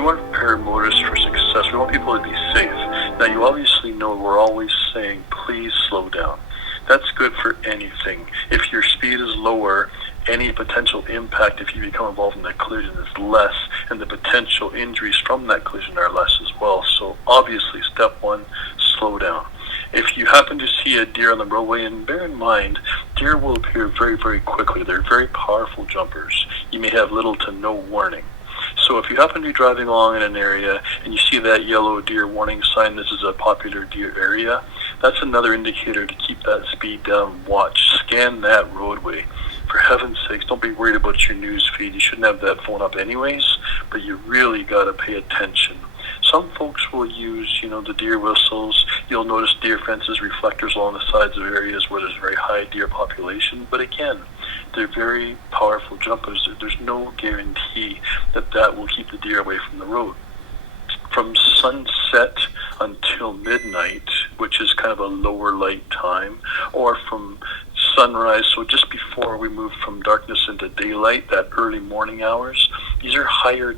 we want to prepare motorists for success. We want people to be safe. Now, you obviously know we're always saying, please slow down. That's good for anything. If your speed is lower, any potential impact if you become involved in that collision is less, and the potential injuries from that collision are less as well. So obviously, step one, slow down. If you happen to see a deer on the roadway, and bear in mind, deer will appear very, very quickly. They're very powerful jumpers. You may have little to no warning. So if you happen to be driving along in an area and you see that yellow deer warning sign, this is a popular deer area, that's another indicator to keep that speed down. Watch, scan that roadway. For heaven's sakes, don't be worried about your news feed. You shouldn't have that phone up anyways, but you really got to pay attention. Some folks will use, the deer whistles. You'll notice deer fences, reflectors along the sides of areas where there's very high deer population. But again, they're very powerful jumpers. There's no guarantee that will keep the deer away from the road. From sunset until midnight, which is kind of a lower light time, or from sunrise, so just before we move from darkness into daylight, that early morning hours, these are higher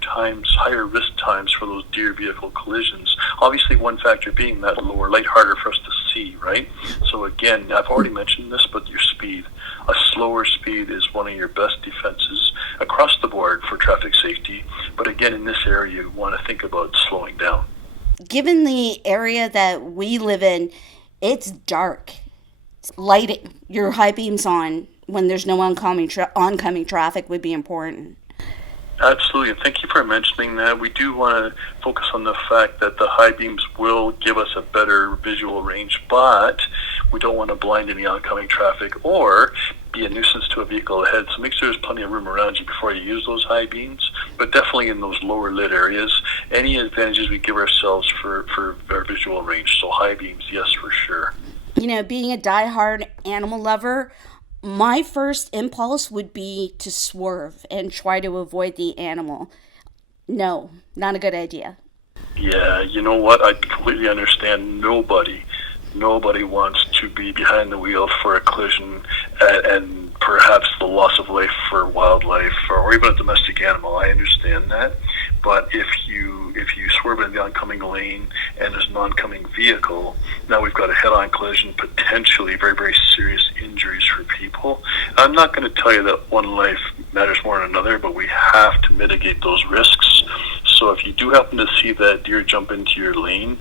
risk times for those deer vehicle collisions. Obviously, one factor being that lower light, harder for us to see, right? So again, I've already mentioned this, but your speed. A slower speed is one of your best defenses across the board for traffic safety. But again, in this area, you want to think about slowing down. Given the area that we live in, it's dark. Lighting your high beams on when there's no oncoming traffic would be important. Absolutely, and thank you for mentioning that. We do want to focus on the fact that the high beams will give us a better visual range, but we don't want to blind any oncoming traffic or be a nuisance to a vehicle ahead. So make sure there's plenty of room around you before you use those high beams. But definitely in those lower lit areas, any advantages we give ourselves for our visual range. So high beams, yes, for sure. Being a diehard animal lover, my first impulse would be to swerve and try to avoid the animal. No, not a good idea. Yeah, you know what? I completely understand. Nobody wants to be behind the wheel for a collision and perhaps the loss of life for wildlife or even a domestic animal. I understand that. But if you swerve in the oncoming lane and there's an oncoming vehicle, now we've got a head-on collision, potentially very, very serious injuries for people. I'm not going to tell you that one life matters more than another, but we have to mitigate those risks. So if you do happen to see that deer jump into your lane,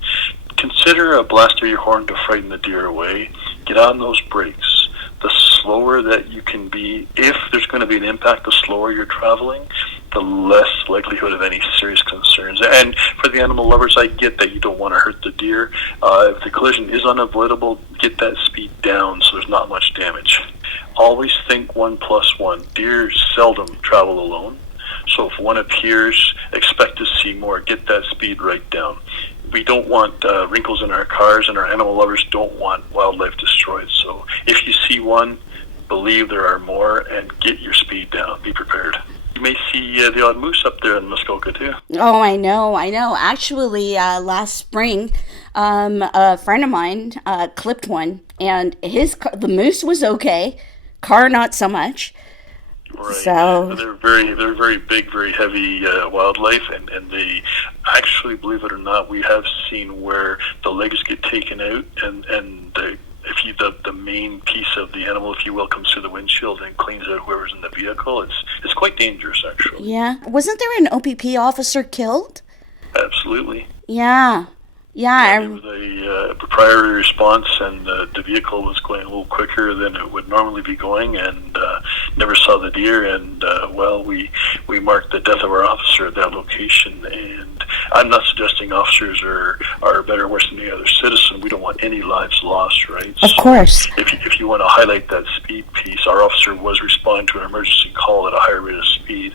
consider a blast of your horn to frighten the deer away. Get on those brakes. The slower that you can be, if there's going to be an impact, the slower you're traveling, the less likelihood of any serious concerns. And for the animal lovers, I get that you don't want to hurt the deer. If the collision is unavoidable, get that speed down so there's not much damage. Always think 1 + 1. Deer seldom travel alone. So if one appears, expect to see more. Get that speed right down. We don't want wrinkles in our cars, and our animal lovers don't want wildlife destroyed. So if you see one, believe there are more, and get your speed down. Be prepared. You may see the odd moose up there in Muskoka too. Oh, I know. Actually, last spring, a friend of mine clipped one, and the moose was okay, car not so much. Right. So they're very big, very heavy wildlife, and they actually, believe it or not, we have seen where the legs get taken out, and the main piece of the animal, if you will, comes through the windshield and cleans out whoever's in the vehicle. It's quite dangerous, actually. Yeah, wasn't there an OPP officer killed? Absolutely. Yeah. It was a priority response, and the vehicle was going a little quicker than it would normally be going, and never saw the deer. And we marked the death of our officer at that location. And I'm not suggesting officers are better or worse than any other citizen. We don't want any lives lost, right? Of course. If you want to highlight that speed piece, our officer was responding to an emergency call at a higher rate of speed.